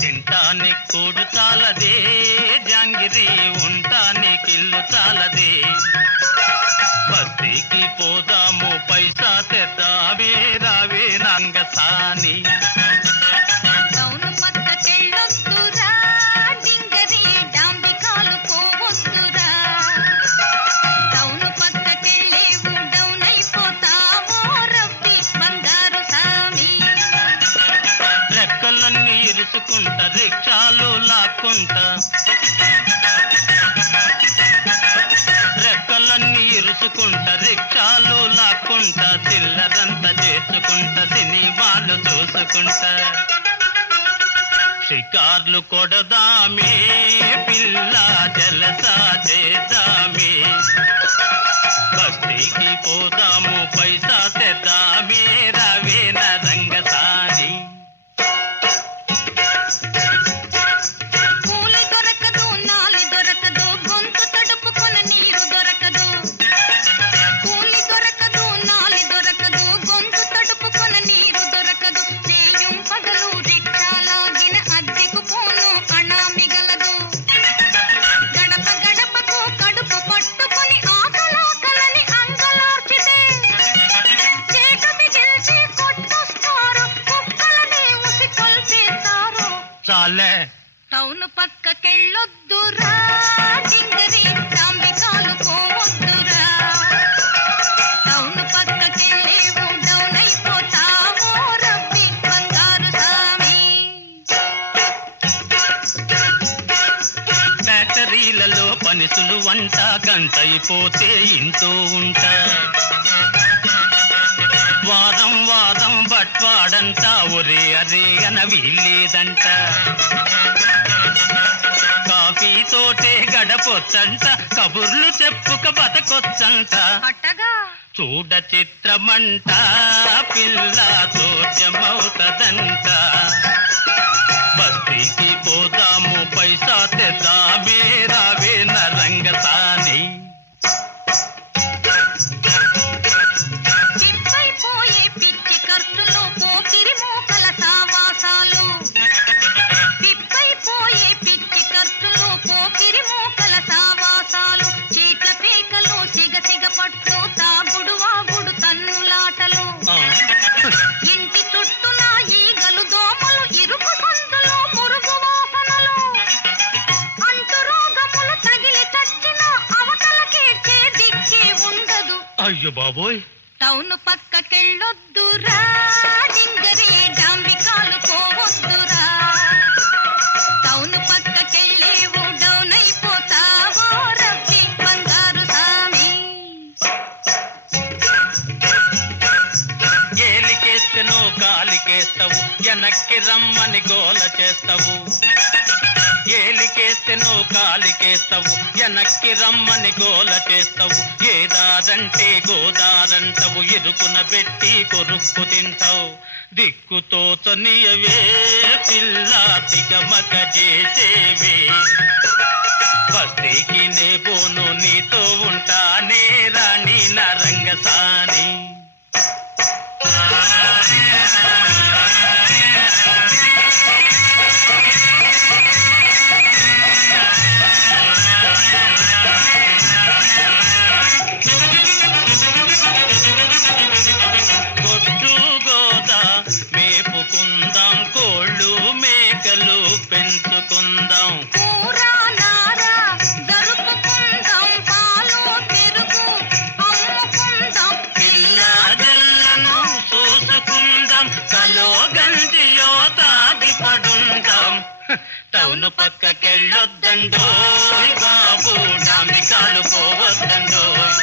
తింటానికి కూడు చాలదే జాంగిరి, ఉంటానికిల్లు చాలదే. బస్తీకి పోదాము పైసా తెద్దామే, రావే నంగసాని. రెక్కలన్నీ ఇరుచుకుంటా రిక్షాలు లాక్కుంటా, రెక్కలన్నీ ఇరుచుకుంటా రిక్షాలు లాక్కుంటా, చిల్లరంతా చేసుకుంటా సినిమాలు చూసుకుంటా. షికార్లు కొడదామే పిల్ల, జలసా చేద్దామే. బస్తీకి పోదాము పైసా తెద్దామే, రావే నా రంగసాని. చాలే టౌన్ పక్కకెళ్ళొద్దురా డింగరి, డాంబికాలు పోవద్దురా. టౌన్ పక్కకెళ్ళేవు డౌన్ అయిపోతావో, రబ్బి బంగారు సామి. బ్యాటరీలలో పనిసులు వంట, గంటైపోతే ఇంటూ ఉంటా. వారం వారం బట్వాడంట, ఒరే అరే అన వీల్లేదంట. కాఫీతోటే గడపొచ్చంట, కబుర్లు చెప్పుక బతకొచ్చంట. చూడ చిత్రమంట పిల్ల సోద్యమవుతదంట. బస్తీకి పోదాము పైసా తెద్దామే, రావే నా రంగసాని. ఇంటి చుట్టూన ఈగలు దోమలు, ఇరుకు సందులో మురుగు వాసనలు, అంటు రోగములు తగిలి చచ్చిన అవతలకే దిక్కే ఉండదు. అయ్యో బాబోయ్, టౌన్ పక్కకెళ్ళొద్దురా డింగరి, డాంబికాలు పోవద్దురా. టౌన్ పక్కకెళ్ళేవు డౌన్ అయిపోతావో, రబ్బి బంగారు సామి. ఏలికేస్తేనో కాలికేస్తావు, వెనక్కి రమ్మని గోల చేస్తావు. ఏలికేస్తేనో కాలికేస్తావు, వెనక్కి రమ్మని గోల చేస్తావు. ఏదారంటే గోదారంటావు, ఇరుకున పెట్టి కొరుక్కు తింటావు. దిక్కుతోచనియవే పిల్ల, తికమక చేసేవే. బస్తీకి నే బోను, నీతో ఉంటానే రాణి నా రంగసాని. కొట్టు గోదా మేపుకుందాం, కోళ్ళు మేకలు పెంచుకుందాం. కూరా నారా జరుపుకుందాం, పాలు పెరుగు అమ్ముకుందాం. పిల్ల జల్లను చూసుకుందాం, కలో గంజియో తాగి పడుందాం. టౌన్ పక్కకెళ్ళొద్దండోయ్ బాబు, డాంబికాలు పోవద్దండోయ్.